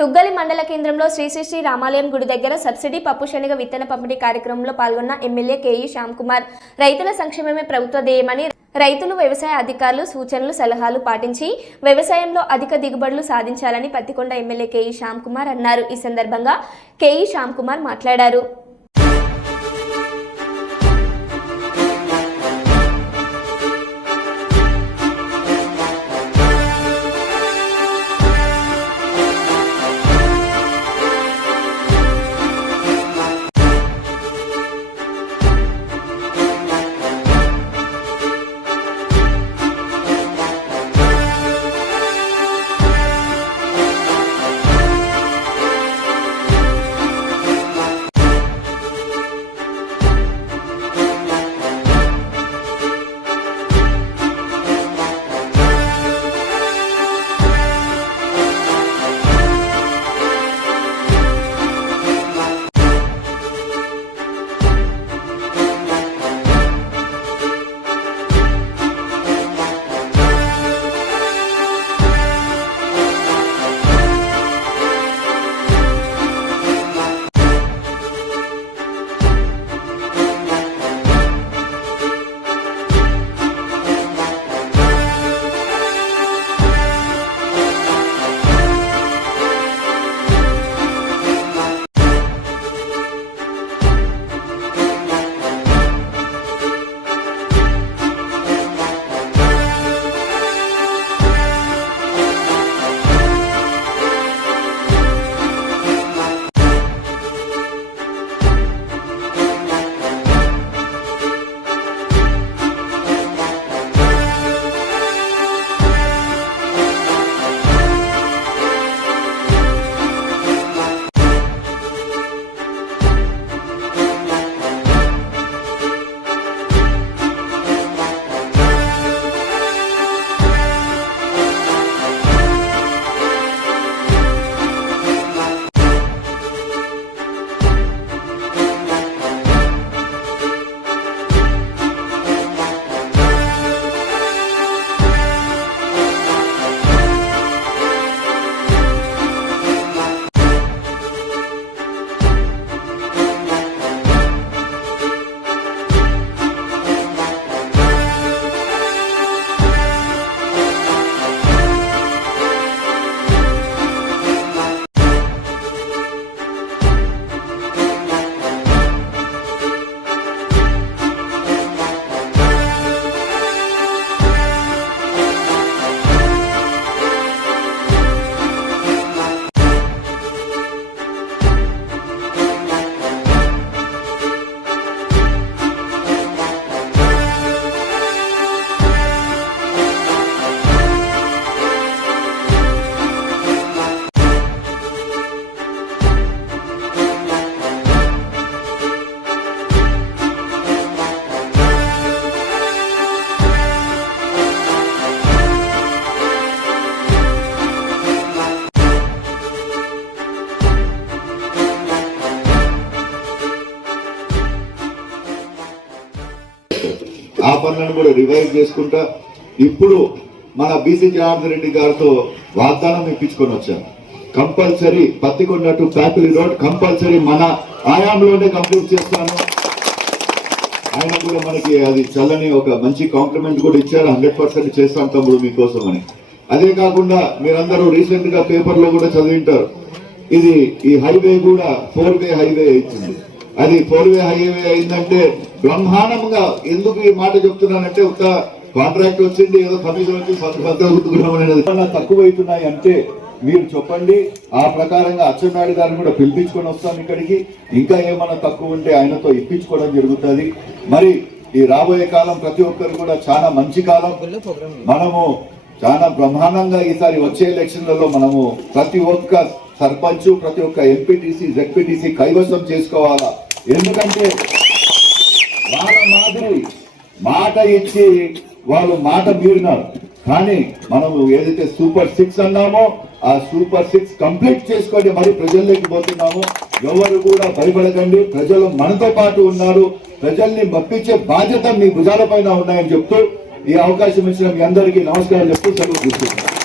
తుగ్గలి మండల కేంద్రంలో శ్రీ శ్రీ శ్రీ రామాలయం గుడి దగ్గర సబ్సిడీ పప్పు శనగ విత్తన పంపిణీ కార్యక్రమంలో పాల్గొన్న ఎమ్మెల్యే కేఈ శ్యామ్ కుమార్ రైతుల సంక్షేమమే ప్రభుత్వ ధ్యేయమని రైతులు వ్యవసాయ అధికారులు సూచనలు సలహాలు పాటించి వ్యవసాయంలో అధిక దిగుబడులు సాధించాలని పత్తికొండ ఎమ్మెల్యే కేఈ శ్యామ్ కుమార్ అన్నారు. ఈ సందర్భంగా కేఈ శ్యామ్ కుమార్ మాట్లాడారు. ఆ పనులను కూడా రివైవ్ చేసుకుంటా ఇప్పుడు మన బీసీ జనార్దన్ రెడ్డి గారితో వాగ్దానం ఇప్పించుకొని వచ్చాను. Compulsory Pattikonda to Pyapili road compulsory మన ఆయాంలోనే కంప్లీట్ చేస్తాను. ఆయన కూడా మనకి అది చల్లని ఒక మంచి కాంప్లిమెంట్ కూడా ఇచ్చారు. 100% చేస్తాను తమ్ముడు మీకోసం అని. అదే కాకుండా మీరందరూ రీసెంట్ గా పేపర్ లో కూడా చదివింటారు, ఇది ఈ హైవే కూడా 4-వే హైవే అవుతుంది. అది 4-వే హైవే అయిందంటే బ్రహ్మాండంగా. ఎందుకు ఈ మాట చెప్తున్నానంటే ఒక కాంట్రాక్ట్ వచ్చింది, ఏదో కమిషన్ వచ్చి తక్కువ అవుతున్నాయి అంటే మీరు చెప్పండి, ఆ ప్రకారంగా అచ్చెన్నాయుడు గారిని కూడా పిలిపించుకొని వస్తాం ఇక్కడికి. ఇంకా ఏమైనా తక్కువ ఉంటే ఆయనతో ఇప్పించుకోవడం జరుగుతుంది. మరి ఈ రాబోయే కాలం ప్రతి ఒక్కరు కూడా చాలా మంచి కాలం. మనము చాలా బ్రహ్మాండంగా ఈసారి వచ్చే ఎలక్షన్లలో మనము ప్రతి ఒక్క సర్పంచ్, ప్రతి ఒక్క ఎంపీటీసీ, జెడ్పీటీసీ కైవసం చేసుకోవాలా. ఎందుకంటే వాళ్ళ మాదిరి మాట ఇచ్చి వాళ్ళు మాట మీరినారు. కానీ మనం ఏదైతే సూపర్ 6 అన్నామో ఆ సూపర్ 6 కంప్లీట్ చేసుకొని మరి ప్రజల్లోకి పోతున్నాము. ఎవరు కూడా భయపడకండి, ప్రజలు మనతో పాటు ఉన్నారు. ప్రజల్ని మప్పించే బాధ్యత మీ భుజాల పైన ఉన్నాయని చెప్తూ ఈ అవకాశం ఇచ్చిన మీ అందరికీ నమస్కారం చెప్తూ సెలవు తీసుకుంటున్నాను.